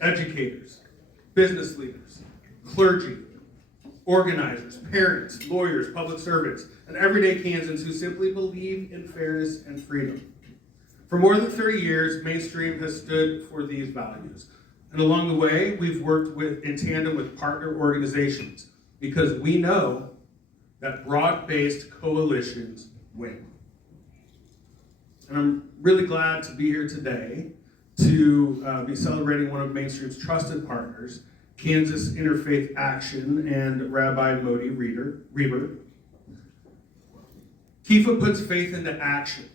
educators, business leaders, clergy, organizers, parents, lawyers, public servants, and everyday Kansans who simply believe in fairness and freedom. For more than 30 years, Mainstream has stood for these values. And along the way, we've worked in tandem with partner organizations because we know that broad-based coalitions win. And I'm really glad to be here today to be celebrating one of Mainstream's trusted partners, Kansas Interfaith Action and Rabbi Modi Reber. KIFA puts faith into action.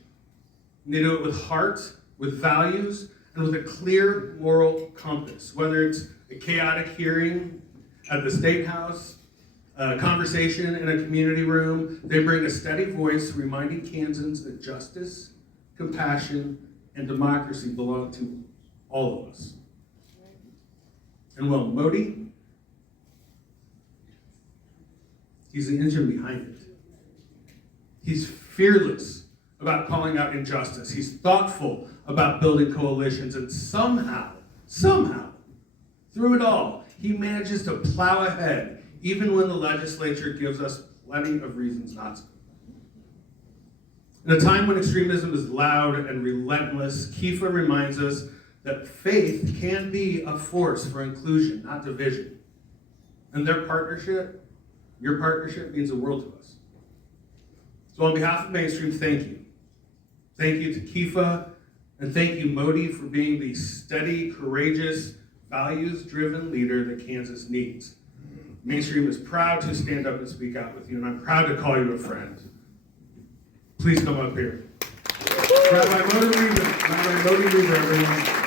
And they do it with heart, with values, and with a clear moral compass. Whether it's a chaotic hearing at the State House, a conversation in a community room, they bring a steady voice reminding Kansans that justice, compassion, and democracy belong to all of us. And well, Modi, he's the engine behind it. He's fearless about calling out injustice. He's thoughtful about building coalitions, and somehow, through it all, he manages to plow ahead, even when the legislature gives us plenty of reasons not to. In a time when extremism is loud and relentless, KIFA reminds us that faith can be a force for inclusion, not division. And their partnership, your partnership, means the world to us. So on behalf of Mainstream, thank you. Thank you to KIFA, and thank you, Modi, for being the steady, courageous, values-driven leader that Kansas needs. Mainstream is proud to stand up and speak out with you, and I'm proud to call you a friend. Please come up here. Rabbi Modi Reber, everyone.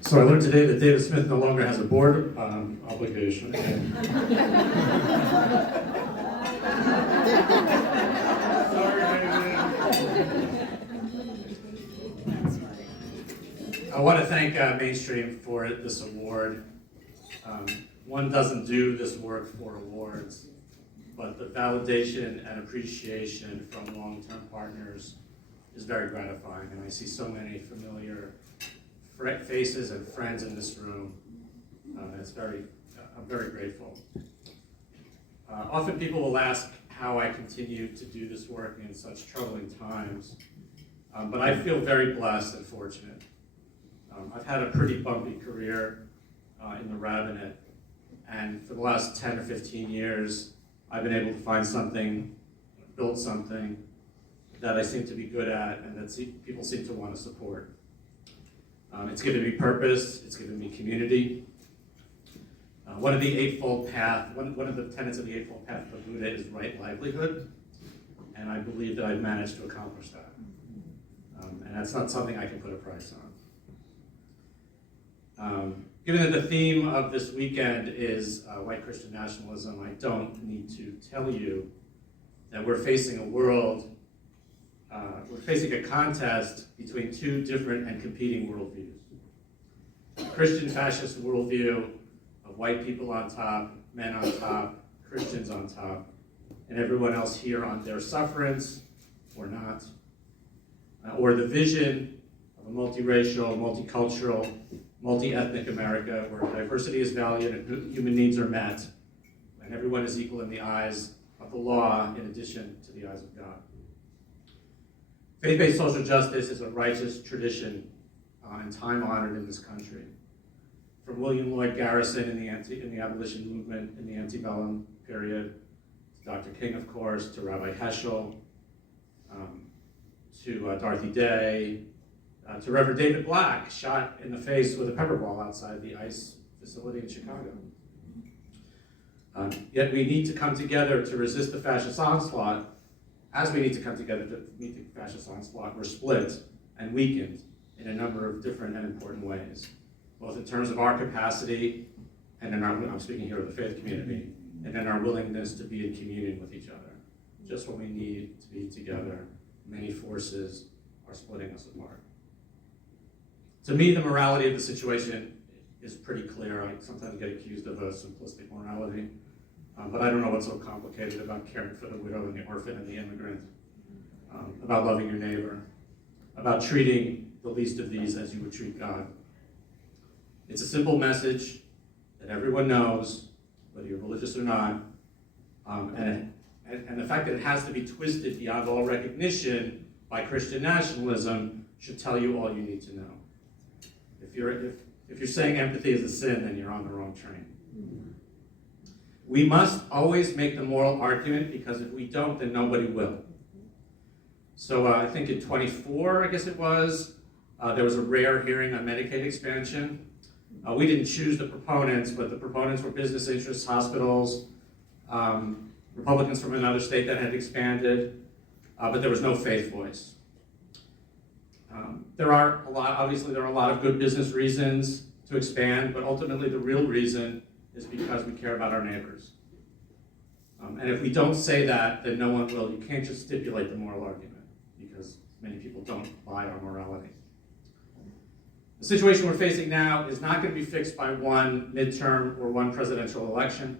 So I learned today that David Smith no longer has a board obligation. I want to thank Mainstream for this award. One doesn't do this work for awards, but the validation and appreciation from long-term partners is very gratifying, and I see so many familiar faces and friends in this room. I'm very grateful. Often people will ask how I continue to do this work in such troubling times, but I feel very blessed and fortunate. I've had a pretty bumpy career in the rabbinate, and for the last 10 or 15 years, I've been able to find something, build something that I seem to be good at and that people seem to want to support. It's given me purpose, it's given me community. One of the Eightfold Path, one of the tenets of the Eightfold Path of the Buddha is right livelihood, and I believe that I've managed to accomplish that. And that's not something I can put a price on. Given that the theme of this weekend is white Christian nationalism, I don't need to tell you that we're facing a contest between two different and competing worldviews. Christian fascist worldview of white people on top, men on top, Christians on top, and everyone else here on their sufferance or not. Or the vision of a multiracial, multicultural, multi-ethnic America where diversity is valued and human needs are met, and everyone is equal in the eyes of the law in addition to the eyes of God. Faith-based social justice is a righteous tradition and time-honored in this country. From William Lloyd Garrison in the abolition movement in the antebellum period, to Dr. King, of course, to Rabbi Heschel, to Dorothy Day, to Reverend David Black, shot in the face with a pepper ball outside the ICE facility in Chicago. Yet we need to come together to resist the fascist onslaught as we need to come together to meet the fascist onslaught, we're split and weakened in a number of different and important ways, both in terms of our capacity and in our, I'm speaking here of the faith community, and in our willingness to be in communion with each other. Just when we need to be together, many forces are splitting us apart. To me, the morality of the situation is pretty clear. I sometimes get accused of a simplistic morality, but I don't know what's so complicated about caring for the widow and the orphan and the immigrant, about loving your neighbor, about treating the least of these as you would treat God. It's a simple message that everyone knows, whether you're religious or not, and the fact that it has to be twisted beyond all recognition by Christian nationalism should tell you all you need to know. If you're saying empathy is a sin, then you're on the wrong train. We must always make the moral argument, because if we don't, then nobody will. So I think in 24, I guess it was, there was a rare hearing on Medicaid expansion. We didn't choose the proponents, but the proponents were business interests, hospitals, Republicans from another state that had expanded, but there was no faith voice. Obviously there are a lot of good business reasons to expand, but ultimately the real reason is because we care about our neighbors. And if we don't say that, then no one will. You can't just stipulate the moral argument, because many people don't buy our morality. The situation we're facing now is not going to be fixed by one midterm or one presidential election.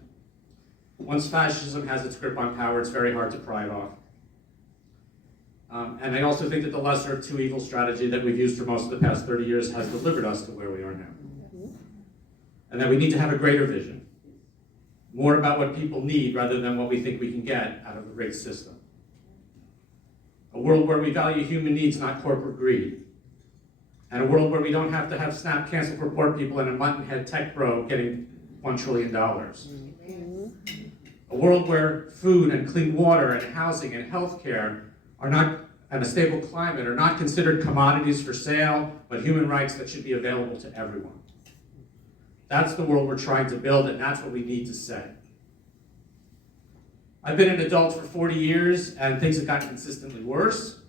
Once fascism has its grip on power, it's very hard to pry it off. And I also think that the lesser of two evils strategy that we've used for most of the past 30 years has delivered us to where we are now. And that we need to have a greater vision, more about what people need rather than what we think we can get out of the rigged system. A world where we value human needs, not corporate greed. And a world where we don't have to have Snap cancel for poor people and a mutton-head tech bro getting $1 trillion. A world where food and clean water and housing and healthcare are not, and a stable climate are not considered commodities for sale, but human rights that should be available to everyone. That's the world we're trying to build, and that's what we need to say. I've been an adult for 40 years, and things have gotten consistently worse.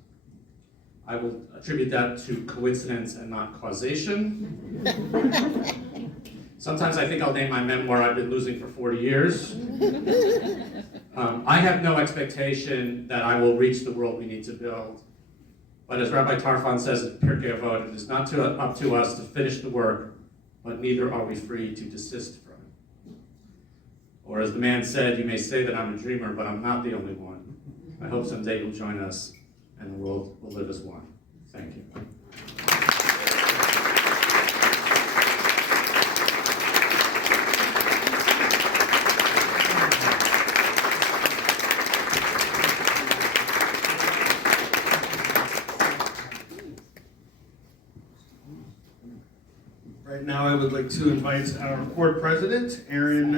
I will attribute that to coincidence and not causation. Sometimes I think I'll name my memoir, I've been losing for 40 years. I have no expectation that I will reach the world we need to build. But as Rabbi Tarfon says in Pirkei Avot, it is not up to us to finish the work, but neither are we free to desist from it. Or as the man said, you may say that I'm a dreamer, but I'm not the only one. I hope someday you'll join us and the world will live as one. Thank you. Right now, I would like to invite our board president, Aaron